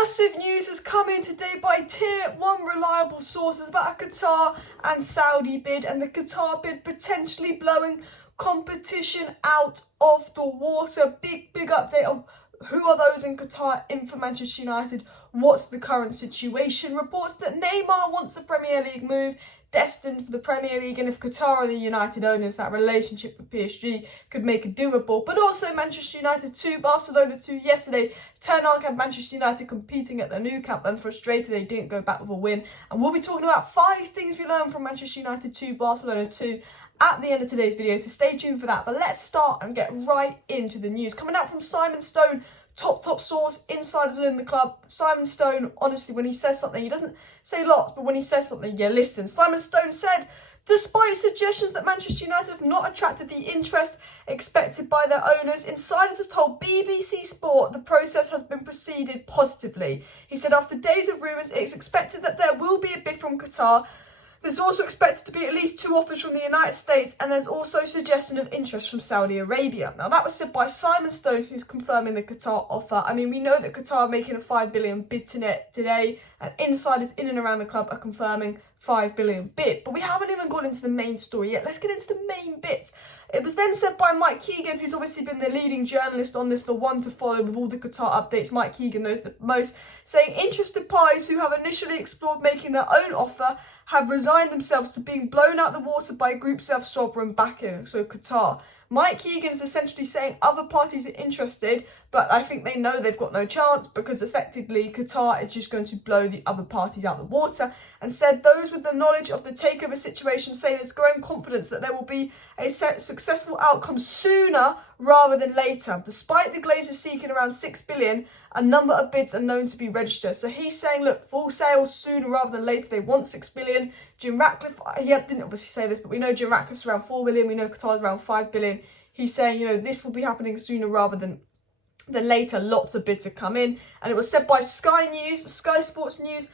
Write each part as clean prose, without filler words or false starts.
Massive news has come in today by Tier 1 reliable sources about a Qatar and Saudi bid, and the Qatar bid potentially blowing competition out of the water. Big update of who are those in Qatar in for Manchester United, what's the current situation. Reports that Neymar wants a Premier League move, destined for the Premier League, and if Qatar are the United owners, that relationship with PSG could make it doable. But also Manchester United 2, Barcelona 2 yesterday. Ten Hag had Manchester United competing at the Nou Camp and frustrated they didn't go back with a win. And we'll be talking about 5 things we learned from Manchester United 2, Barcelona 2 at the end of today's video, so stay tuned for that. But let's start and get right into the news. Coming out from Simon Stone, top source, insiders within the club. Simon Stone, honestly, when he says something, he doesn't say lots, but when he says something, yeah, listen. Simon Stone said, despite suggestions that Manchester United have not attracted the interest expected by their owners, insiders have told BBC Sport the process has been proceeded positively. He said, after days of rumours, it's expected that there will be a bid from Qatar. There's also expected to be at least 2 offers from the United States, and there's also suggestion of interest from Saudi Arabia. Now, that was said by Simon Stone, who's confirming the Qatar offer. I mean, we know that Qatar are making a $5 billion bid today, and insiders in and around the club are confirming $5 billion bid. But we haven't even gone into the main story yet. Let's get into the main bits. It was then said by Mike Keegan, who's obviously been the leading journalist on this, the one to follow with all the Qatar updates. Mike Keegan knows the most, saying interested parties who have initially explored making their own offer have resigned themselves to being blown out the water by groups of sovereign backing, so Qatar. Mike Keegan is essentially saying other parties are interested, but I think they know they've got no chance because effectively Qatar is just going to blow the other parties out the water, and said those with the knowledge of the takeover situation say there's growing confidence that there will be a successful outcome sooner rather than later. Despite the Glazers seeking around $6 billion, a number of bids are known to be registered. So he's saying, look, full sales sooner rather than later. They want $6 billion. Jim Ratcliffe, he didn't obviously say this, but we know Jim Ratcliffe's around $4 billion. We know Qatar's around $5 billion. He's saying, you know, this will be happening sooner rather than later. Lots of bids have come in. And it was said by Sky Sports News,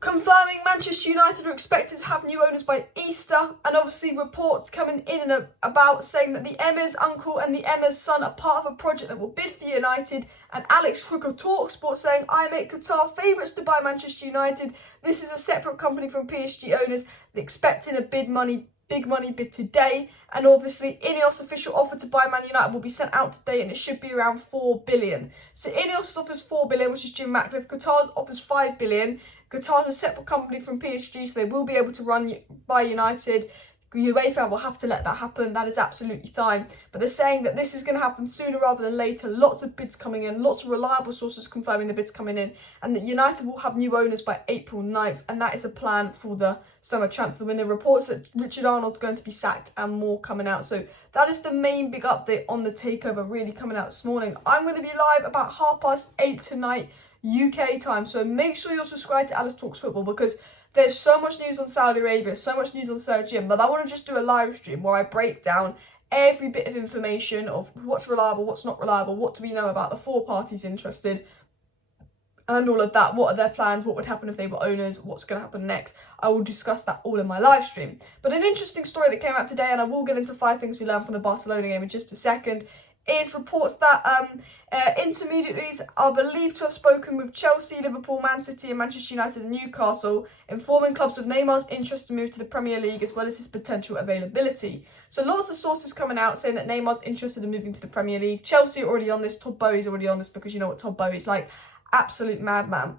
confirming Manchester United are expected to have new owners by Easter, and obviously reports coming in and about saying that the Emir's uncle and the Emir's son are part of a project that will bid for United, and Alex Crook of Talksport saying, I make Qatar favourites to buy Manchester United. This is a separate company from PSG owners, expecting a big money bid today, and obviously Ineos' official offer to buy Man United will be sent out today, and it should be around $4 billion. So Ineos offers $4 billion, which is Jim Ratcliffe. Qatar offers $5 billion. Qatar's a separate company from PSG, so they will be able to run by United. UEFA will have to let that happen. That is absolutely fine. But they're saying that this is going to happen sooner rather than later. Lots of bids coming in, lots of reliable sources confirming the bids coming in, and that United will have new owners by April 9th. And that is a plan for the summer transfer window. Reports that Richard Arnold's going to be sacked and more coming out. So that is the main big update on the takeover really coming out this morning. I'm going to be live about 8:30 tonight UK time. So make sure you're subscribed to Alice Talks Football, because there's so much news on Saudi Arabia, so much news on Sergio, that I want to just do a live stream where I break down every bit of information of what's reliable, what's not reliable, what do we know about the 4 parties interested, and all of that. What are their plans? What would happen if they were owners? What's going to happen next? I will discuss that all in my live stream. But an interesting story that came out today, and I will get into 5 things we learned from the Barcelona game in just a second, is reports that intermediaries are believed to have spoken with Chelsea, Liverpool, Man City and Manchester United and Newcastle, informing clubs of Neymar's interest to move to the Premier League as well as his potential availability. So lots of sources coming out saying that Neymar's interested in moving to the Premier League. Chelsea are already on this. Todd Bowie's already on this, because you know what Todd Bowie's like. Absolute madman.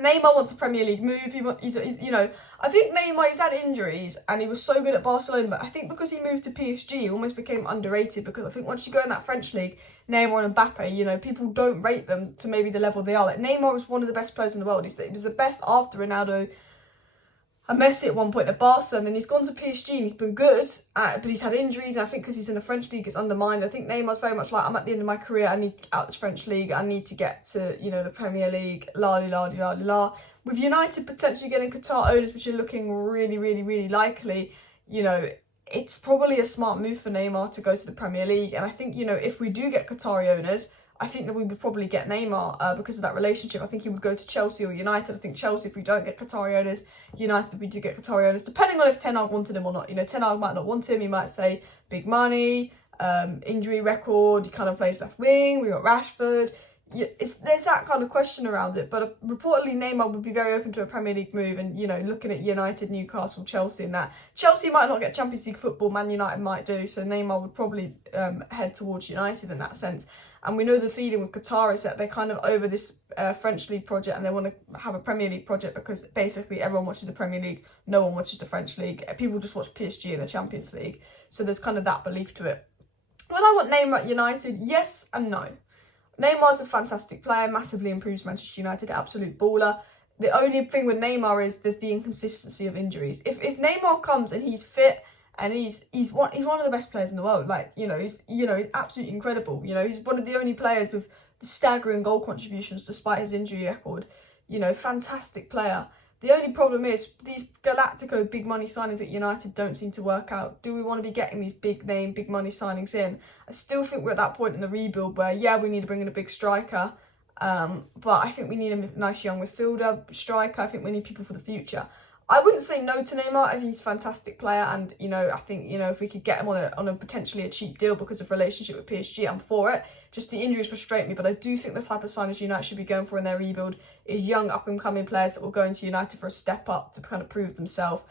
Neymar wants a Premier League move. He's you know, I think Neymar, he's had injuries and he was so good at Barcelona, but I think because he moved to PSG, he almost became underrated, because I think once you go in that French league, Neymar and Mbappe, you know, people don't rate them to maybe the level they are. Like, Neymar was one of the best players in the world. He was the best after Ronaldo and Messi at one point at Barca, and then he's gone to PSG and he's been good, but he's had injuries, and I think because he's in the French league, it's undermined. I think Neymar's very much like, I'm at the end of my career, I need to get out this French league, I need to get to, you know, the Premier League, la. With United potentially getting Qatar owners, which are looking really likely, you know, it's probably a smart move for Neymar to go to the Premier League. And I think, you know, if we do get Qatari owners, I think that we would probably get Neymar because of that relationship. I think he would go to Chelsea or United. I think Chelsea, if we don't get Qatari owners, United, if we do get Qatari owners, depending on if Ten Hag wanted him or not. You know, Ten Hag might not want him. He might say big money, injury record, he kind of plays left wing. We got Rashford. there's that kind of question around it, but reportedly Neymar would be very open to a Premier League move, and looking at United, Newcastle, Chelsea, and that Chelsea might not get Champions League football, Man United might do, so Neymar would probably head towards United in that sense. And we know the feeling with Qatar is that they're kind of over this French League project, and they want to have a Premier League project because basically everyone watches the Premier League, no one watches the French League. People just watch PSG in the Champions League, so there's kind of that belief to it. Will I want Neymar at United? Yes and no. Neymar's a fantastic player, massively improves Manchester United, absolute baller. The only thing with Neymar is there's the inconsistency of injuries. If Neymar comes and he's fit and he's one of the best players in the world, like he's absolutely incredible. He's one of the only players with the staggering goal contributions despite his injury record. Fantastic player. The only problem is these Galactico big money signings at United don't seem to work out. Do we want to be getting these big name, big money signings in? I still think we're at that point in the rebuild where, we need to bring in a big striker. But I think we need a nice young midfielder, striker. I think we need people for the future. I wouldn't say no to Neymar. I think he's a fantastic player. And, I think, if we could get him on a potentially a cheap deal because of relationship with PSG, I'm for it. Just the injuries frustrate me, but I do think the type of signings United should be going for in their rebuild is young up-and-coming players that will go into United for a step up to kind of prove themselves.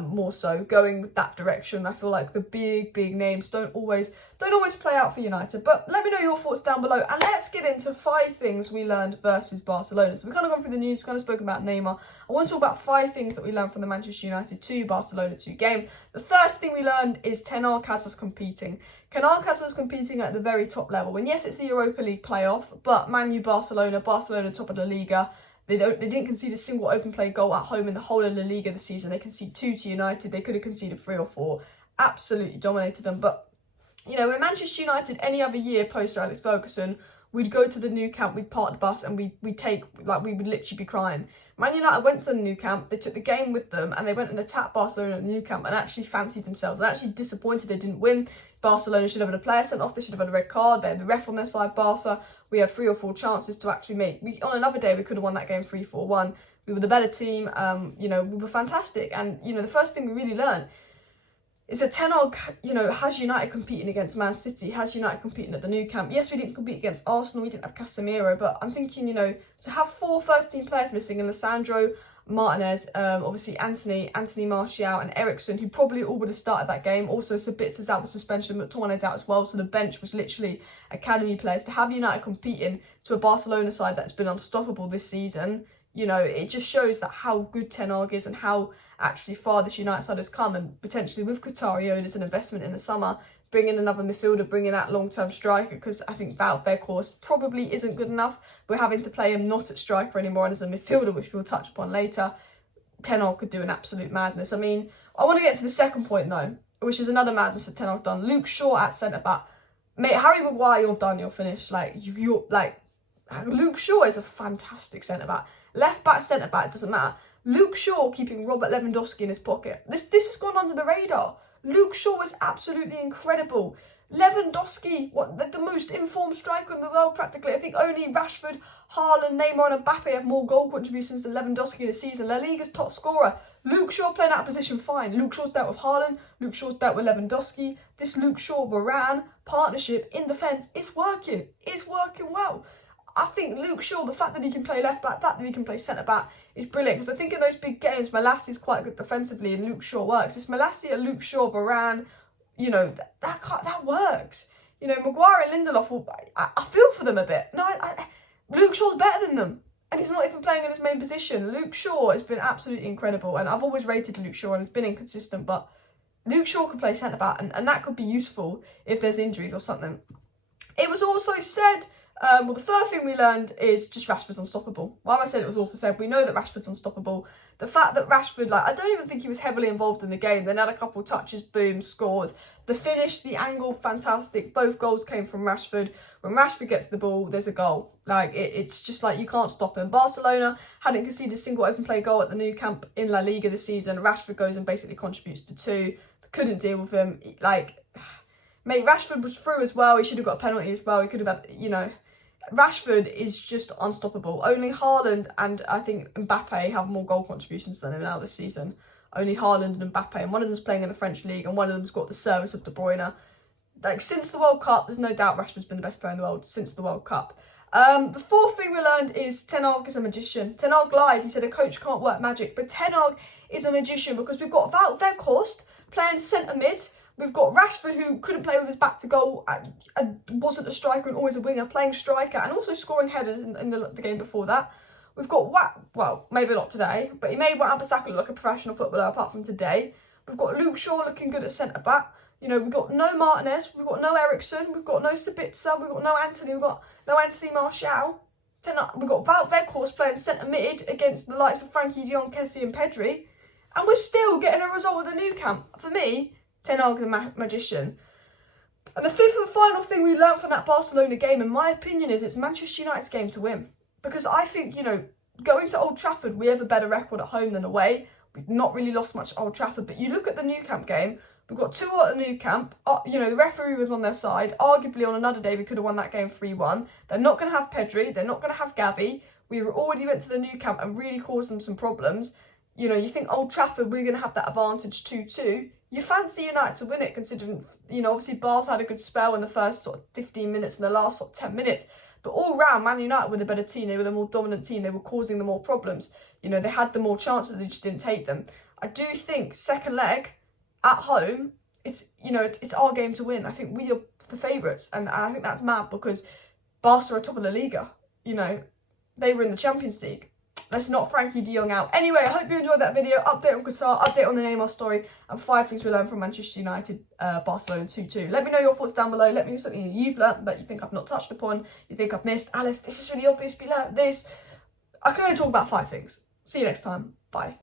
More so going that direction. I feel like the big names don't always play out for United. But let me know your thoughts down below, and let's get into 5 things we learned versus Barcelona. So we've kind of gone through the news, we've kind of spoken about Neymar. I want to talk about 5 things that we learned from the Manchester United 2 Barcelona 2 game. The first thing we learned is Ten Hag has us competing. Ten Hag has us competing at the very top level. And yes, it's the Europa League playoff, but Man Utd, Barcelona top of the Liga. They didn't concede a single open play goal at home in the whole of La Liga this season. They conceded 2 to United. They could have conceded 3 or 4. Absolutely dominated them. But, in Manchester United, any other year post Alex Ferguson, we'd go to the new camp, we'd park the bus, and we would literally be crying. Man United went to the new camp, they took the game with them, and they went and attacked Barcelona at the new camp and actually fancied themselves. And actually disappointed they didn't win. Barcelona should have had a player sent off, they should have had a red card, they had the ref on their side, Barca. We had 3 or 4 chances to actually make. On another day, we could have won that game 3-4-1. We were the better team, we were fantastic. And, the first thing we really learned is that Ten Hag, has United competing against Man City, has United competing at the Nou Camp. Yes, we didn't compete against Arsenal, we didn't have Casemiro, but I'm thinking, to have 4 first-team players missing, and Alessandro, Martinez, obviously Anthony Martial and Eriksen, who probably all would have started that game. Also, Sabitza's out with suspension, McTominay's out as well, so the bench was literally academy players. To have United competing to a Barcelona side that's been unstoppable this season, it just shows that how good Ten Hag is and how actually far this United side has come. And potentially with Qatar, there's an investment in the summer, bringing another midfielder, bringing that long-term striker, because I think Wout Weghorst probably isn't good enough. We're having to play him not at striker anymore and as a midfielder, which we'll touch upon later. Ten Hag could do an absolute madness. I want to get to the second point though, which is another madness that Ten Hag's done. Luke Shaw at centre-back. Mate, Harry Maguire, you're done, you're finished. Luke Shaw is a fantastic centre-back. Left-back, centre-back, doesn't matter. Luke Shaw keeping Robert Lewandowski in his pocket. This has gone under the radar. Luke Shaw was absolutely incredible. Lewandowski, the most informed striker in the world practically. I think only Rashford, Haaland, Neymar and Mbappe have more goal contributions than Lewandowski this season. La Liga's top scorer. Luke Shaw playing out of position fine. Luke Shaw's dealt with Haaland. Luke Shaw's dealt with Lewandowski. This Luke Shaw-Varane partnership in defence is working. It's working well. I think Luke Shaw, the fact that he can play left-back, the fact that he can play centre-back is brilliant. Because I think in those big games, Malassi's quite good defensively and Luke Shaw works. It's Malassi, Luke Shaw, Varane, that works. Maguire and Lindelof, I feel for them a bit. Luke Shaw's better than them. And he's not even playing in his main position. Luke Shaw has been absolutely incredible. And I've always rated Luke Shaw and he's been inconsistent. But Luke Shaw could play centre-back and that could be useful if there's injuries or something. It was also said... the third thing we learned is just Rashford's unstoppable. While I said it was also said, we know that Rashford's unstoppable. The fact that Rashford, I don't even think he was heavily involved in the game. Then had a couple touches, boom, scored. The finish, the angle, fantastic. Both goals came from Rashford. When Rashford gets the ball, there's a goal. It's just you can't stop him. Barcelona hadn't conceded a single open play goal at the Nou Camp in La Liga this season. Rashford goes and basically contributes to 2. Couldn't deal with him. Mate, Rashford was through as well. He should have got a penalty as well. He could have had, Rashford is just unstoppable. Only Haaland and I think Mbappe have more goal contributions than him now this season. Only Haaland and Mbappe, and one of them's playing in the French league and one of them's got the service of De Bruyne. Since the World Cup, there's no doubt Rashford's been the best player in the world since the World Cup. The fourth thing we learned is Ten Hag is a magician. Ten Hag lied. He said a coach can't work magic, but Ten Hag is a magician because we've got Wout Weghorst playing centre mid. We've got Rashford, who couldn't play with his back to goal and wasn't a striker and always a winger, playing striker and also scoring headers in the game before that. We've got well, maybe not today, but he made Wan-Bissaka look like a professional footballer apart from today. We've got Luke Shaw looking good at centre back. You know, we've got no Martinez, we've got no Ericsson, we've got no Sabitzer, we've got no Anthony, we've got no Anthony Martial. We've got Wout Weghorst playing centre mid against the likes of Frankie de Jong, Kessie and Pedri. And we're still getting a result with the Nou Camp. For me, Ten Hag is a magician. And the fifth and final thing we learned from that Barcelona game, in my opinion, is it's Manchester United's game to win. Because I think, you know, going to Old Trafford, we have a better record at home than away. We've not really lost much at Old Trafford. But you look at the Nou Camp game, we've got 2-0 at the Nou Camp. You know, the referee was on their side. Arguably, on another day, we could have won that game 3-1. They're not going to have Pedri. They're not going to have Gavi. We already went to the Nou Camp and really caused them some problems. You know, you think Old Trafford, we're going to have that advantage 2-2. You fancy United to win it, considering, you know, obviously Barca had a good spell in the first sort of 15 minutes and the last sort of 10 minutes. But all round, Man United were the better team. They were the more dominant team. They were causing the more problems. You know, they had the more chances. They just didn't take them. I do think second leg at home, it's our game to win. I think we are the favourites. And I think that's mad because Barca are top of La Liga. You know, they were in the Champions League. Let's not Frankie de Jong out. Anyway, I hope you enjoyed that video. Update on Qatar, update on the Neymar story, and 5 things we learned from Manchester United, Barcelona 2-2. Let me know your thoughts down below. Let me know something you've learnt that you think I've not touched upon, you think I've missed. Alice, this is really obvious, we learnt this. I can only talk about 5 things. See you next time. Bye.